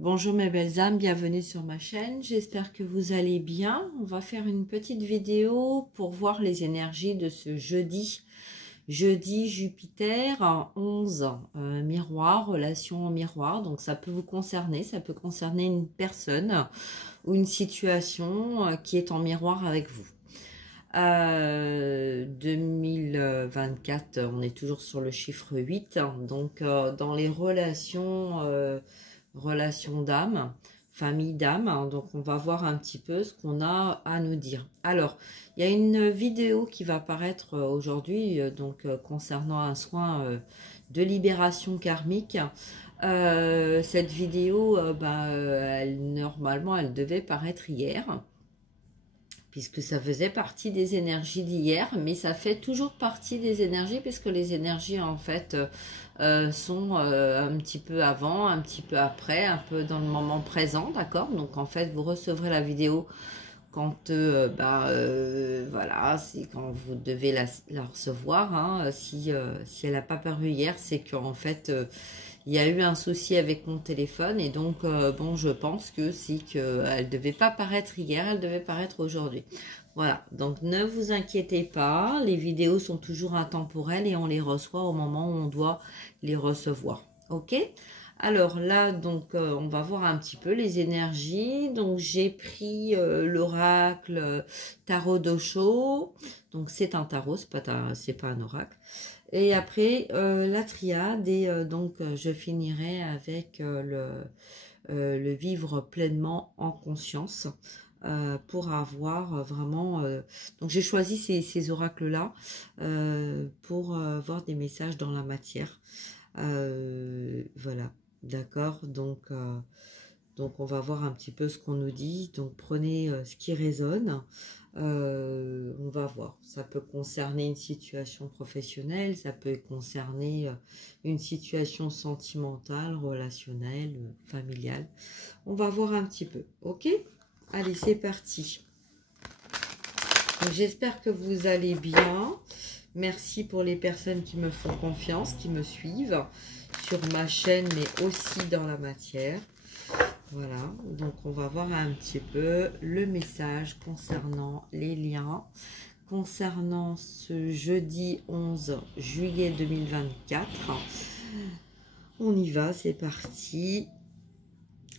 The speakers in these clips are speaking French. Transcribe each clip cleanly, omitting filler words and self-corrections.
Bonjour mes belles âmes, bienvenue sur ma chaîne, j'espère que vous allez bien. On va faire une petite vidéo pour voir les énergies de ce jeudi. Jeudi Jupiter en 11, miroir, relation en miroir, donc ça peut vous concerner, ça peut concerner une personne ou une situation qui est en miroir avec vous. 2024, on est toujours sur le chiffre 8, donc dans les relations d'âme, famille d'âme, donc on va voir un petit peu ce qu'on a à nous dire. Alors, il y a une vidéo qui va apparaître aujourd'hui, concernant un soin de libération karmique. Cette vidéo, normalement, elle devait paraître hier, puisque ça faisait partie des énergies d'hier, mais ça fait toujours partie des énergies, puisque les énergies, en fait, sont un petit peu avant, un petit peu après, un peu dans le moment présent, d'accord? Donc, en fait, vous recevrez la vidéo quand, voilà, c'est quand vous devez la recevoir, hein. Si elle n'a pas paru hier, c'est qu'en fait... il y a eu un souci avec mon téléphone et donc, bon, je pense que c'est qu'elle ne devait pas paraître hier, elle devait paraître aujourd'hui. Voilà, donc ne vous inquiétez pas, les vidéos sont toujours intemporelles et on les reçoit au moment où on doit les recevoir. Ok? Alors là, donc, on va voir un petit peu les énergies. Donc, j'ai pris l'oracle tarot d'Osho. Donc, c'est un tarot, c'est pas un oracle. Et après, la triade, et je finirai avec le vivre pleinement en conscience, pour avoir vraiment... donc, j'ai choisi ces oracles-là pour voir des messages dans la matière. Voilà, d'accord, donc on va voir un petit peu ce qu'on nous dit. Donc, prenez ce qui résonne. On va voir, ça peut concerner une situation professionnelle, ça peut concerner une situation sentimentale, relationnelle, familiale. On va voir un petit peu, ok? Allez, c'est parti. J'espère que vous allez bien. Merci pour les personnes qui me font confiance, qui me suivent sur ma chaîne, mais aussi dans la matière. Voilà, donc on va voir un petit peu le message concernant les liens, concernant ce jeudi 11 juillet 2024. On y va, c'est parti.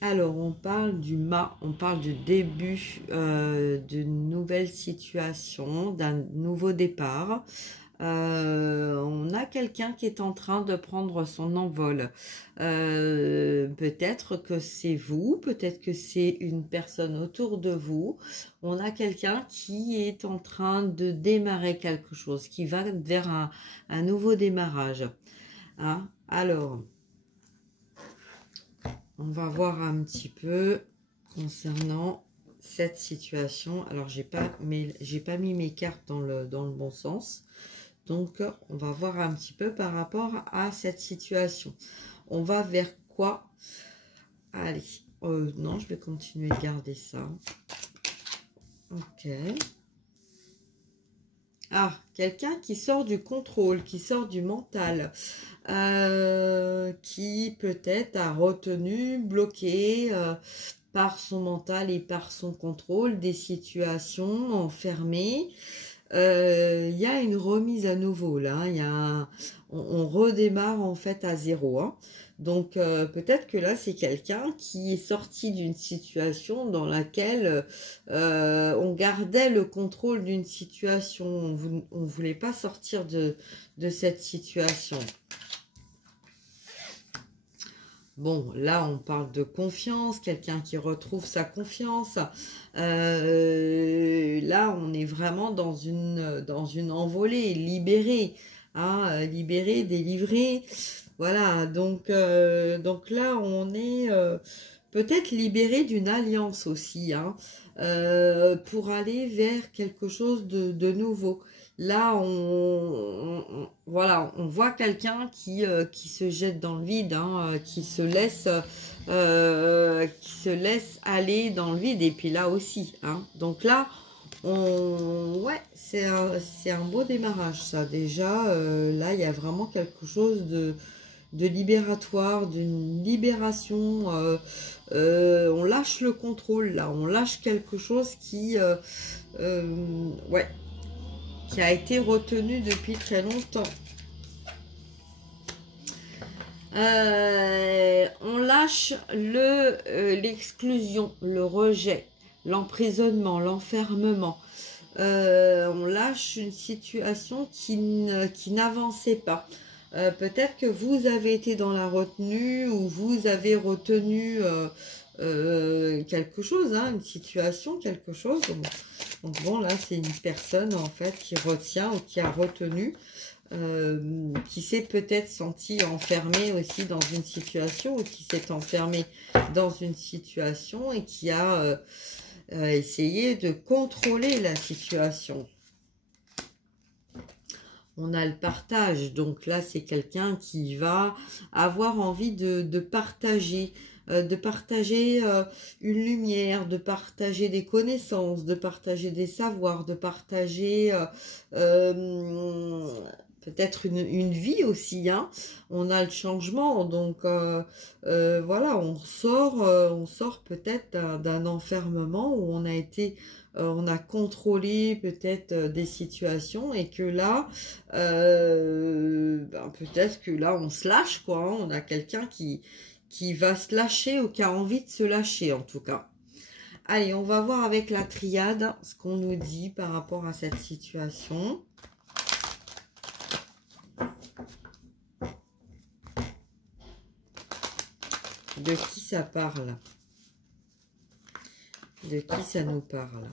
Alors, on parle du on parle du début d'une nouvelle situation, d'un nouveau départ. On a quelqu'un qui est en train de prendre son envol. Peut-être que c'est vous, peut-être que c'est une personne autour de vous. On a quelqu'un qui est en train de démarrer quelque chose, qui va vers un nouveau démarrage. Hein? Alors, on va voir un petit peu concernant cette situation. Alors, j'ai pas mis mes cartes dans le bon sens. Donc, on va voir un petit peu par rapport à cette situation. On va vers quoi? Allez, non, je vais continuer de garder ça. Ok. Ah, quelqu'un qui sort du contrôle, qui sort du mental, qui peut-être a retenu, bloqué par son mental et par son contrôle des situations enfermées. Il y a une remise à nouveau là, on redémarre en fait à zéro, hein. Donc peut-être que là c'est quelqu'un qui est sorti d'une situation dans laquelle on gardait le contrôle d'une situation, on voulait pas sortir de cette situation. Bon, là, on parle de confiance, quelqu'un qui retrouve sa confiance. Là, on est vraiment dans une envolée, libérée, hein, libérée, délivrée. Voilà, donc là, on est peut-être libéré d'une alliance aussi, hein, pour aller vers quelque chose de nouveau. Là, voilà, on voit quelqu'un qui se jette dans le vide, hein, qui se laisse aller dans le vide. Et puis là aussi, hein. Donc là, ouais, c'est un beau démarrage, ça. Déjà, là, il y a vraiment quelque chose de libératoire, d'une libération. On lâche le contrôle là, on lâche quelque chose qui, ouais, qui a été retenu depuis très longtemps. On lâche l'exclusion, le rejet, l'emprisonnement, l'enfermement. On lâche une situation qui n'avançait pas. Peut-être que vous avez été dans la retenue ou vous avez retenu quelque chose, hein, une situation, quelque chose. Donc bon, là, c'est une personne en fait qui retient ou qui a retenu, qui s'est peut-être senti enfermée aussi dans une situation ou qui s'est enfermée dans une situation et qui a essayé de contrôler la situation. On a le partage, donc là c'est quelqu'un qui va avoir envie de partager une lumière, de partager des connaissances, de partager des savoirs, de partager peut-être une vie aussi, hein. On a le changement, donc voilà, on sort peut-être d'un enfermement où on a été, on a contrôlé peut-être des situations et que là, peut-être que là on se lâche, quoi, hein. On a quelqu'un qui va se lâcher ou qui a envie de se lâcher en tout cas. Allez, on va voir avec la triade ce qu'on nous dit par rapport à cette situation. De qui ça parle? De qui ça nous parle?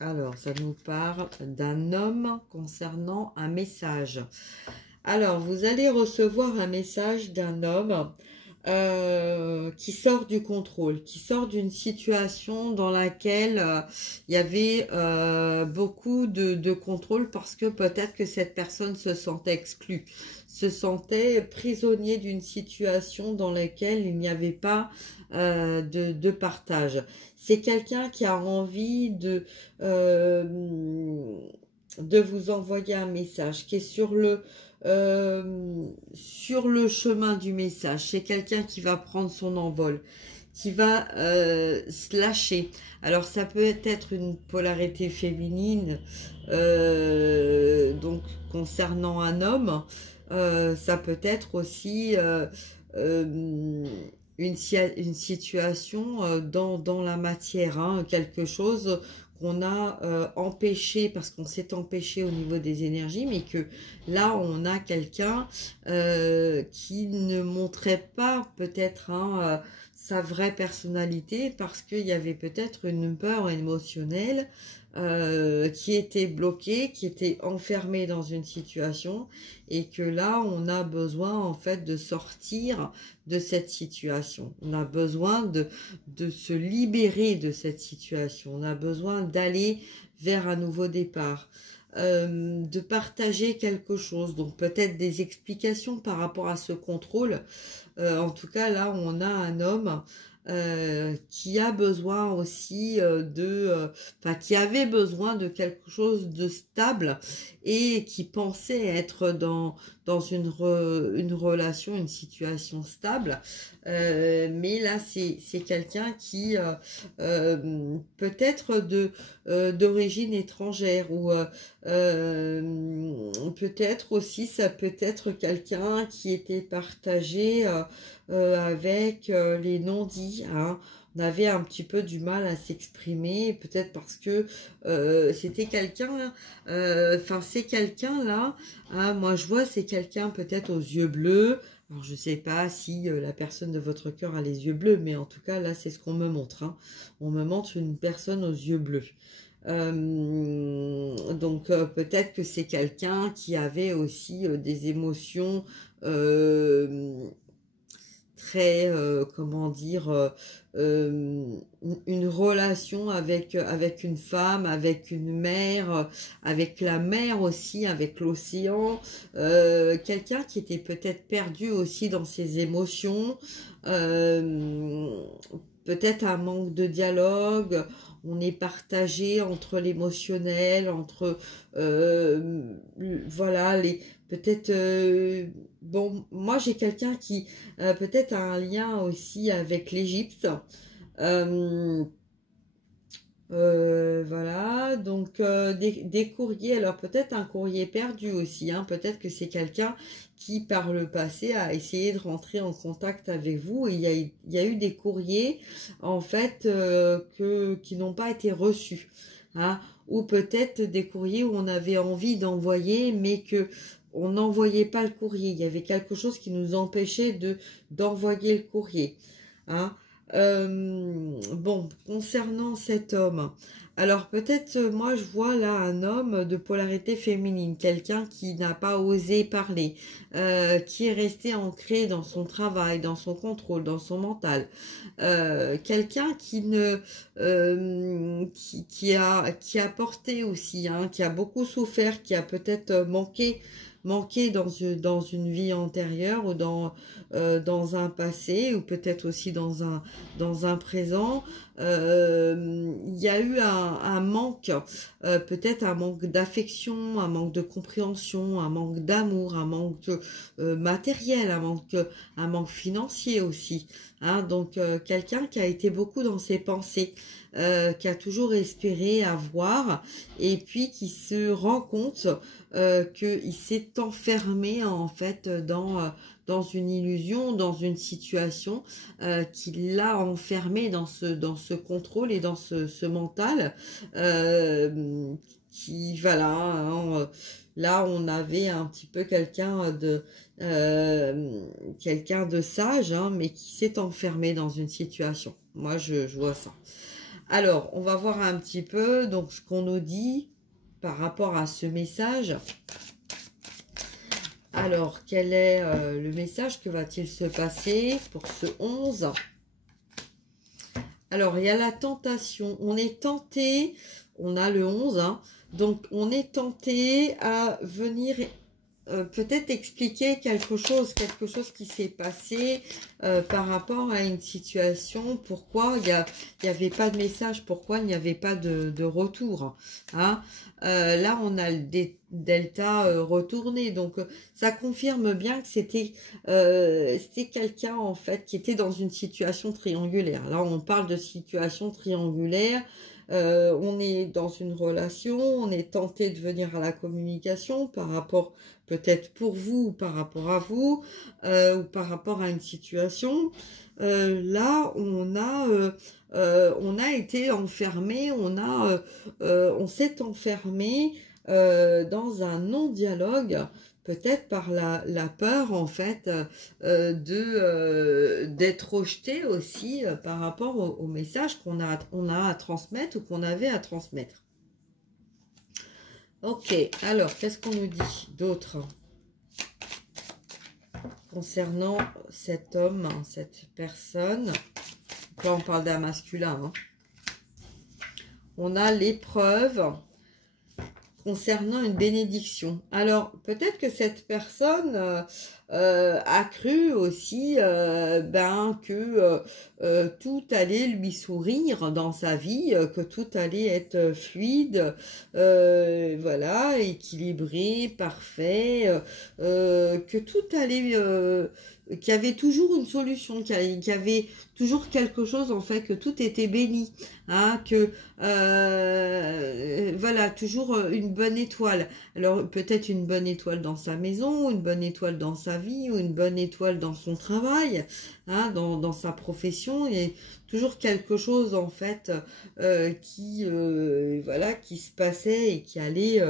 Alors, ça nous parle d'un homme concernant un message. Alors, vous allez recevoir un message d'un homme qui sort du contrôle, qui sort d'une situation dans laquelle il y avait beaucoup de contrôle parce que peut-être que cette personne se sentait exclue, se sentait prisonnier d'une situation dans laquelle il n'y avait pas de partage. C'est quelqu'un qui a envie de vous envoyer un message, qui est sur le chemin du message. C'est quelqu'un qui va prendre son envol, qui va se lâcher. Alors ça peut être une polarité féminine, donc concernant un homme, ça peut être aussi une situation dans la matière, hein, quelque chose qu'on a empêché parce qu'on s'est empêché au niveau des énergies, mais que là on a quelqu'un qui ne montrait pas peut-être sa vraie personnalité parce qu'il y avait peut-être une peur émotionnelle qui était bloquée, qui était enfermée dans une situation et que là on a besoin en fait de sortir de cette situation. On a besoin de se libérer de cette situation. On a besoin d'aller vers un nouveau départ, de partager quelque chose. Donc peut-être des explications par rapport à ce contrôle. En tout cas, là, on a un homme qui a besoin aussi qui avait besoin de quelque chose de stable et qui pensait être dans une relation, une situation stable. Mais là, c'est quelqu'un qui peut-être d'origine étrangère ou peut-être aussi, ça peut être quelqu'un qui était partagé avec les non-dits, hein. On avait un petit peu du mal à s'exprimer, peut-être parce que c'était quelqu'un, c'est quelqu'un là, hein, moi je vois c'est quelqu'un peut-être aux yeux bleus. Alors je sais pas si la personne de votre cœur a les yeux bleus, mais en tout cas là c'est ce qu'on me montre, hein. On me montre une personne aux yeux bleus. Donc peut-être que c'est quelqu'un qui avait aussi des émotions très, comment dire, une relation avec une femme, avec une mère, avec la mer aussi, avec l'océan, quelqu'un qui était peut-être perdu aussi dans ses émotions, peut-être un manque de dialogue, on est partagé entre l'émotionnel, entre voilà, peut-être bon, moi j'ai quelqu'un qui peut-être a un lien aussi avec l'Égypte. Voilà, donc des courriers, alors peut-être un courrier perdu aussi, hein, peut-être que c'est quelqu'un qui par le passé a essayé de rentrer en contact avec vous et il y a eu des courriers en fait qui n'ont pas été reçus, hein, ou peut-être des courriers où on avait envie d'envoyer mais que on n'envoyait pas le courrier, il y avait quelque chose qui nous empêchait d'envoyer le courrier, hein. Bon, concernant cet homme, alors peut-être moi je vois là un homme de polarité féminine, quelqu'un qui n'a pas osé parler, qui est resté ancré dans son travail, dans son contrôle, dans son mental, quelqu'un qui ne qui a porté aussi, hein, qui a beaucoup souffert, qui a peut-être manqué dans une vie antérieure ou dans un passé ou peut-être aussi dans un présent. Il y a eu un manque, peut-être un manque d'affection, un manque de compréhension, un manque d'amour, un manque matériel, un manque financier aussi, hein. Donc quelqu'un qui a été beaucoup dans ses pensées, qui a toujours espéré avoir et puis qui se rend compte qu'il s'est enfermé en fait dans une illusion, dans une situation qui l'a enfermé dans ce contrôle et dans ce mental qui, voilà, hein, là on avait un petit peu quelqu'un de sage, hein, mais qui s'est enfermé dans une situation. Moi je vois ça. Alors on va voir un petit peu donc ce qu'on nous dit par rapport à ce message. Alors, quel est le message? Que va-t-il se passer pour ce 11? Alors, il y a la tentation. On est tenté, on a le 11, hein, donc on est tenté à venir peut-être expliquer quelque chose qui s'est passé par rapport à une situation, pourquoi il y avait pas de message, pourquoi il n'y avait pas de retour, hein. Là on a le delta retourné, donc ça confirme bien que c'était quelqu'un en fait qui était dans une situation triangulaire. Là on parle de situation triangulaire. On est dans une relation, on est tenté de venir à la communication par rapport, peut-être pour vous, ou par rapport à vous, ou par rapport à une situation. Là, on a été enfermé, on s'est enfermé dans un non-dialogue, peut-être par la peur en fait d'être rejeté aussi par rapport au message qu'on a à transmettre ou qu'on avait à transmettre. Ok, alors qu'est-ce qu'on nous dit d'autre concernant cet homme, cette personne? Là on parle d'un masculin, hein. On a l'épreuve concernant une bénédiction. Alors, peut-être que cette personne a cru aussi que tout allait lui sourire dans sa vie, que tout allait être fluide, voilà, équilibré, parfait, que tout allait... qu'il y avait toujours une solution, qu'il y avait toujours quelque chose, en fait, que tout était béni, hein, que voilà, toujours une bonne étoile. Alors peut-être une bonne étoile dans sa maison, une bonne étoile dans sa vie, ou une bonne étoile dans son travail, hein, dans sa profession, et toujours quelque chose en fait voilà, qui se passait et qui allait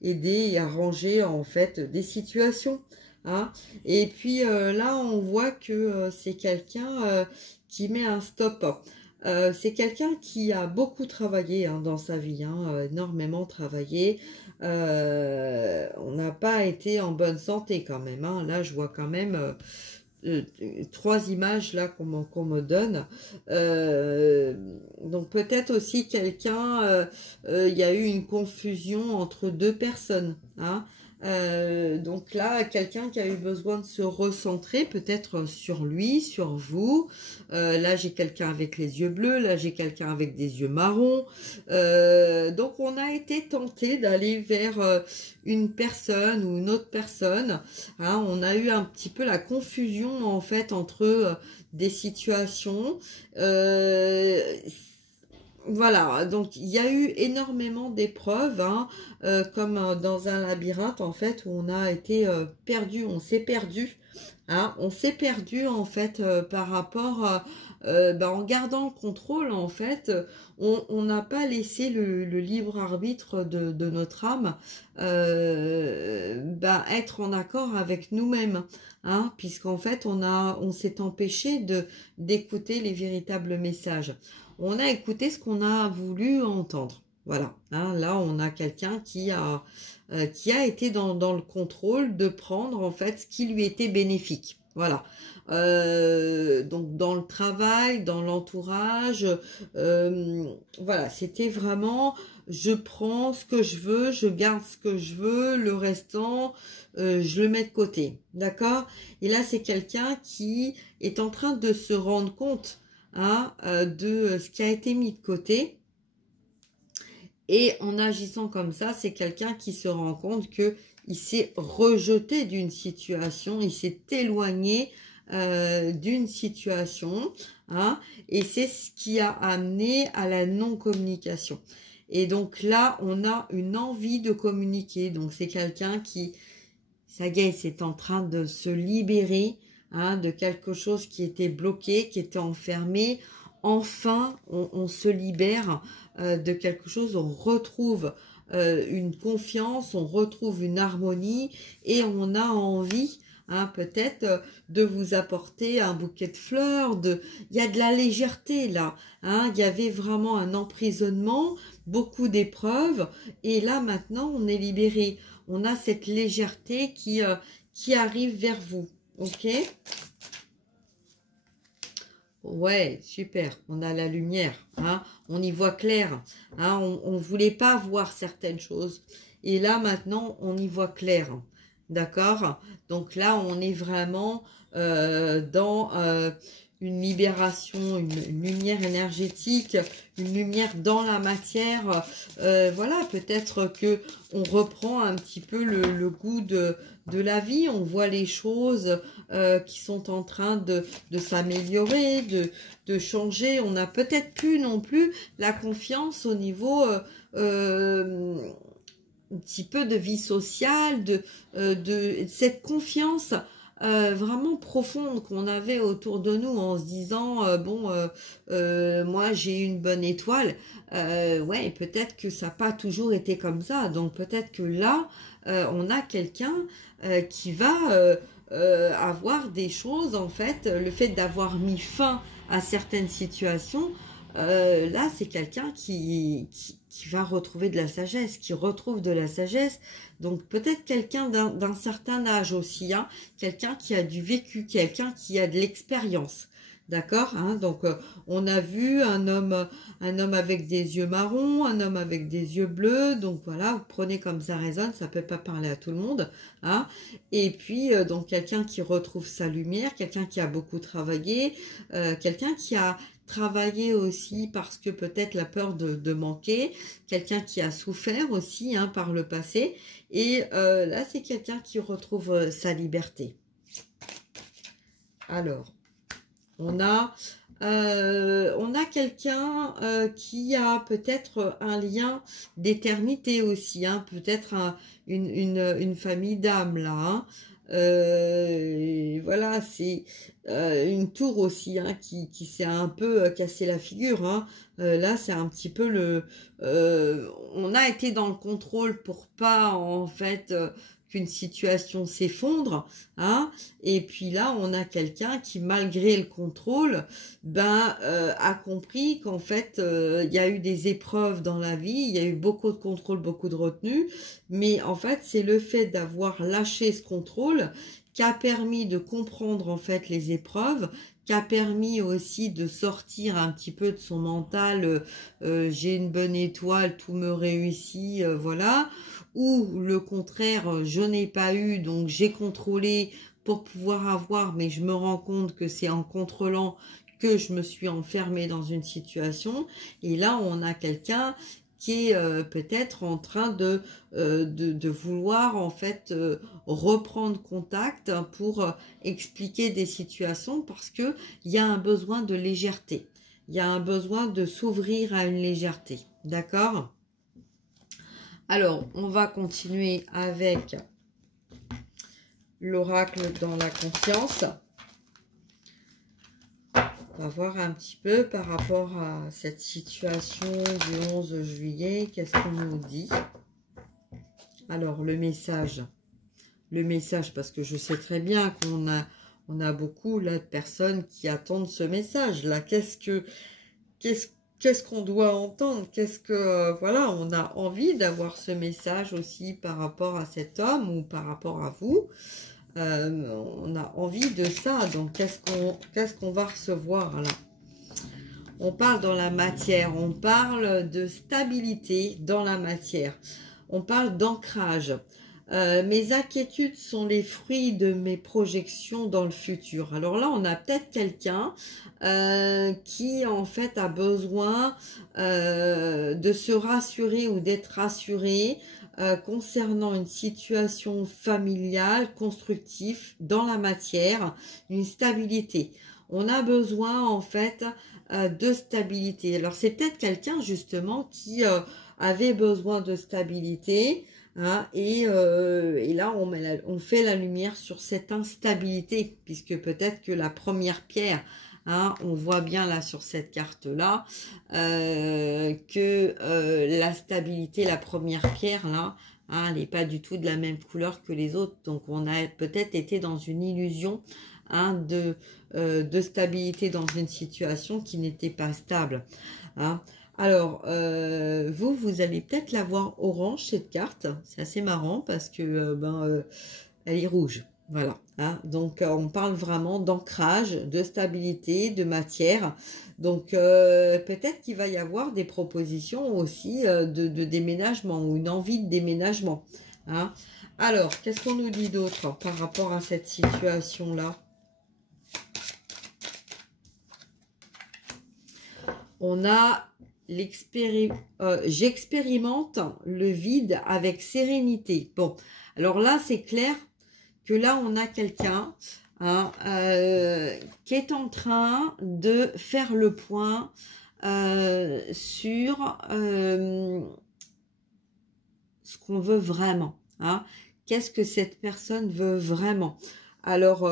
aider et arranger en fait des situations. Hein. Et puis là on voit que c'est quelqu'un qui met un stop. C'est quelqu'un qui a beaucoup travaillé, hein, dans sa vie, hein, énormément travaillé. On n'a pas été en bonne santé quand même, hein. Là je vois quand même 3 images là qu'on me donne. Donc peut-être aussi quelqu'un, il y a eu une confusion entre 2 personnes, hein. Donc là, quelqu'un qui a eu besoin de se recentrer peut-être sur lui, sur vous. Là, j'ai quelqu'un avec les yeux bleus, là, j'ai quelqu'un avec des yeux marrons. Donc, on a été tenté d'aller vers une personne ou une autre personne. Hein, on a eu un petit peu la confusion, en fait, entre des situations. Voilà, donc il y a eu énormément d'épreuves, hein, comme dans un labyrinthe en fait, où on a été perdu, on s'est perdu, hein, on s'est perdu en fait par rapport en gardant le contrôle en fait, on n'a pas laissé le libre arbitre de notre âme être en accord avec nous-mêmes, hein, puisqu'en fait on s'est empêché d'écouter les véritables messages. On a écouté ce qu'on a voulu entendre. Voilà, hein, là on a quelqu'un qui a été dans le contrôle de prendre en fait ce qui lui était bénéfique. Voilà, donc dans le travail, dans l'entourage, voilà, c'était vraiment je prends ce que je veux, je garde ce que je veux, le restant, je le mets de côté. D'accord? Et là c'est quelqu'un qui est en train de se rendre compte, hein, de ce qui a été mis de côté, et en agissant comme ça, c'est quelqu'un qui se rend compte que il s'est rejeté d'une situation, il s'est éloigné d'une situation, hein, et c'est ce qui a amené à la non-communication. Et donc là, on a une envie de communiquer, donc c'est quelqu'un qui, ça y est, c'est en train de se libérer, hein, de quelque chose qui était bloqué, qui était enfermé. Enfin, on se libère de quelque chose, on retrouve une confiance, on retrouve une harmonie et on a envie, hein, peut-être de vous apporter un bouquet de fleurs. Il y a de la légèreté là, hein, il y avait vraiment un emprisonnement, beaucoup d'épreuves et là maintenant on est libéré. On a cette légèreté qui arrive vers vous, ok? Ouais, super, on a la lumière, hein, on y voit clair, hein, on ne voulait pas voir certaines choses. Et là, maintenant, on y voit clair, d'accord? Donc là, on est vraiment dans une libération, une lumière énergétique, une lumière dans la matière. Voilà, peut-être que on reprend un petit peu le goût de la vie, on voit les choses qui sont en train de s'améliorer, de changer. On n'a peut-être plus non plus la confiance au niveau un petit peu de vie sociale, de cette confiance vraiment profonde qu'on avait autour de nous en se disant moi j'ai une bonne étoile. Ouais, peut-être que ça n'a pas toujours été comme ça, donc peut-être que là on a quelqu'un qui va avoir des choses, en fait, le fait d'avoir mis fin à certaines situations, là c'est quelqu'un qui va retrouver de la sagesse, qui retrouve de la sagesse. Donc peut-être quelqu'un d'un certain âge aussi, hein, quelqu'un qui a du vécu, quelqu'un qui a de l'expérience. D'accord, hein, donc on a vu un homme avec des yeux marrons, un homme avec des yeux bleus. Donc voilà, vous prenez comme ça résonne, ça peut pas parler à tout le monde, hein. Et puis donc quelqu'un qui retrouve sa lumière, quelqu'un qui a beaucoup travaillé, quelqu'un qui a travaillé aussi parce que peut-être la peur de manquer, quelqu'un qui a souffert aussi, hein, par le passé. Et là c'est quelqu'un qui retrouve sa liberté. Alors, on a quelqu'un qui a peut-être un lien d'éternité aussi, hein, peut-être une famille d'âmes là, hein. Voilà, c'est une tour aussi, hein, qui s'est un peu cassé la figure, hein. Là, c'est un petit peu on a été dans le contrôle pour pas en fait qu'une situation s'effondre, hein, et puis là on a quelqu'un qui malgré le contrôle a compris qu'en fait il y a eu des épreuves dans la vie, il y a eu beaucoup de contrôle, beaucoup de retenue, mais en fait c'est le fait d'avoir lâché ce contrôle qui a permis de comprendre en fait les épreuves, qui a permis aussi de sortir un petit peu de son mental, j'ai une bonne étoile, tout me réussit, voilà, ou le contraire, je n'ai pas eu, donc j'ai contrôlé pour pouvoir avoir, mais je me rends compte que c'est en contrôlant que je me suis enfermée dans une situation. Et là, on a quelqu'un qui est peut-être en train de vouloir en fait reprendre contact pour expliquer des situations parce que il y a un besoin de légèreté. Il y a un besoin de s'ouvrir à une légèreté. D'accord? Alors, on va continuer avec l'oracle dans la conscience. On va voir un petit peu par rapport à cette situation du 11 juillet. Qu'est-ce qu'on nous dit? Alors, le message, parce que je sais très bien qu'on a beaucoup là, de personnes qui attendent ce message-là. Qu'est-ce qu'on doit entendre? Qu'est-ce que, voilà, on a envie d'avoir ce message aussi par rapport à cet homme ou par rapport à vous. On a envie de ça, donc qu'est-ce qu'on va recevoir là? On parle dans la matière, on parle de stabilité dans la matière, on parle d'ancrage. Mes inquiétudes sont les fruits de mes projections dans le futur. Alors là, on a peut-être quelqu'un qui en fait a besoin de se rassurer ou d'être rassuré concernant une situation familiale, constructive dans la matière, une stabilité. On a besoin en fait de stabilité. Alors c'est peut-être quelqu'un justement qui avait besoin de stabilité. Hein, et là, on fait la lumière sur cette instabilité, puisque peut-être que la première pierre, hein, on voit bien là sur cette carte-là, que la stabilité, la première pierre, là, hein, elle n'est pas du tout de la même couleur que les autres. Donc, on a peut-être été dans une illusion hein, de stabilité dans une situation qui n'était pas stable. Hein. Alors, vous allez peut-être la voir orange, cette carte. C'est assez marrant parce que elle est rouge. Voilà. Hein. Donc, on parle vraiment d'ancrage, de stabilité, de matière. Donc, peut-être qu'il va y avoir des propositions aussi de déménagement ou une envie de déménagement. Hein. Alors, qu'est-ce qu'on nous dit d'autre par rapport à cette situation-là? On a j'expérimente le vide avec sérénité. Bon, alors là, c'est clair que là, on a quelqu'un hein, qui est en train de faire le point sur ce qu'on veut vraiment. Hein. Qu'est-ce que cette personne veut vraiment? Alors,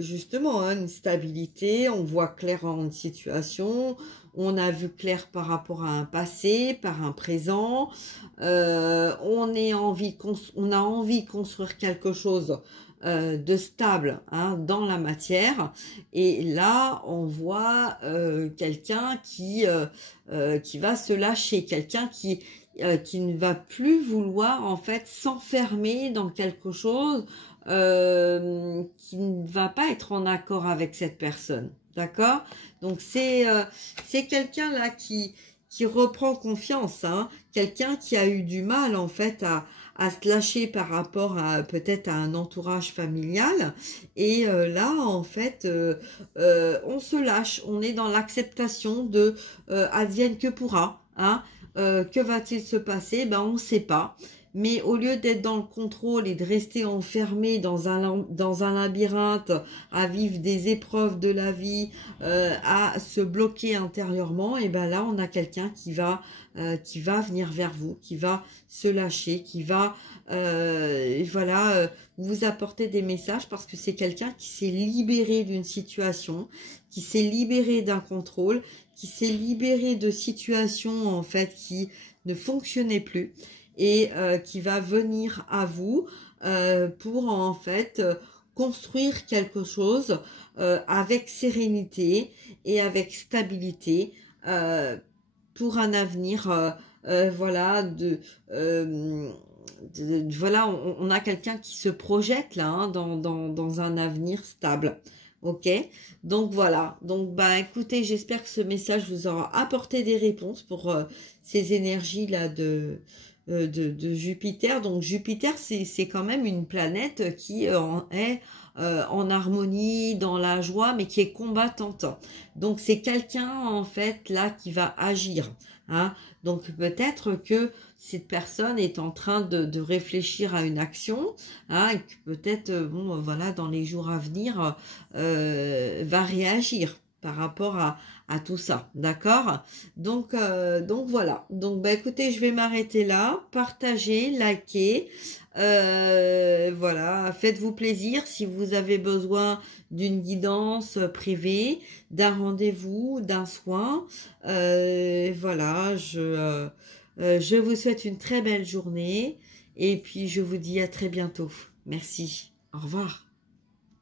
justement, hein, une stabilité, on voit clair en une situation, on a vu clair par rapport à un passé, par un présent, on a envie de construire quelque chose de stable hein, dans la matière. Et là, on voit quelqu'un qui va se lâcher, quelqu'un qui ne va plus vouloir en fait s'enfermer dans quelque chose qui ne va pas être en accord avec cette personne, d'accord? Donc c'est quelqu'un là qui reprend confiance, hein, quelqu'un qui a eu du mal en fait à se lâcher par rapport à peut-être à un entourage familial et là en fait on se lâche, on est dans l'acceptation de advienne que pourra, hein. Que va-t-il se passer? Ben on ne sait pas. Mais au lieu d'être dans le contrôle et de rester enfermé dans un labyrinthe, à vivre des épreuves de la vie, à se bloquer intérieurement, et ben là on a quelqu'un qui va venir vers vous, qui va se lâcher, qui va vous apporter des messages parce que c'est quelqu'un qui s'est libéré d'une situation, qui s'est libéré d'un contrôle, qui s'est libéré de situations en fait qui ne fonctionnaient plus. Et qui va venir à vous pour en fait construire quelque chose avec sérénité et avec stabilité pour un avenir voilà voilà on a quelqu'un qui se projette là hein, dans un avenir stable. Ok, donc voilà, donc bah écoutez, j'espère que ce message vous aura apporté des réponses pour ces énergies là de Jupiter. Donc Jupiter, c'est quand même une planète qui est en harmonie, dans la joie, mais qui est combattante. Donc c'est quelqu'un en fait là qui va agir. Hein. Donc peut-être que cette personne est en train de réfléchir à une action, hein, et que peut-être, bon, voilà, dans les jours à venir, va réagir par rapport à tout ça, d'accord? Donc voilà. Donc bah écoutez, je vais m'arrêter là. Partagez, likez. Voilà, faites-vous plaisir si vous avez besoin d'une guidance privée, d'un rendez-vous, d'un soin. Voilà, je vous souhaite une très belle journée et puis je vous dis à très bientôt. Merci. Au revoir.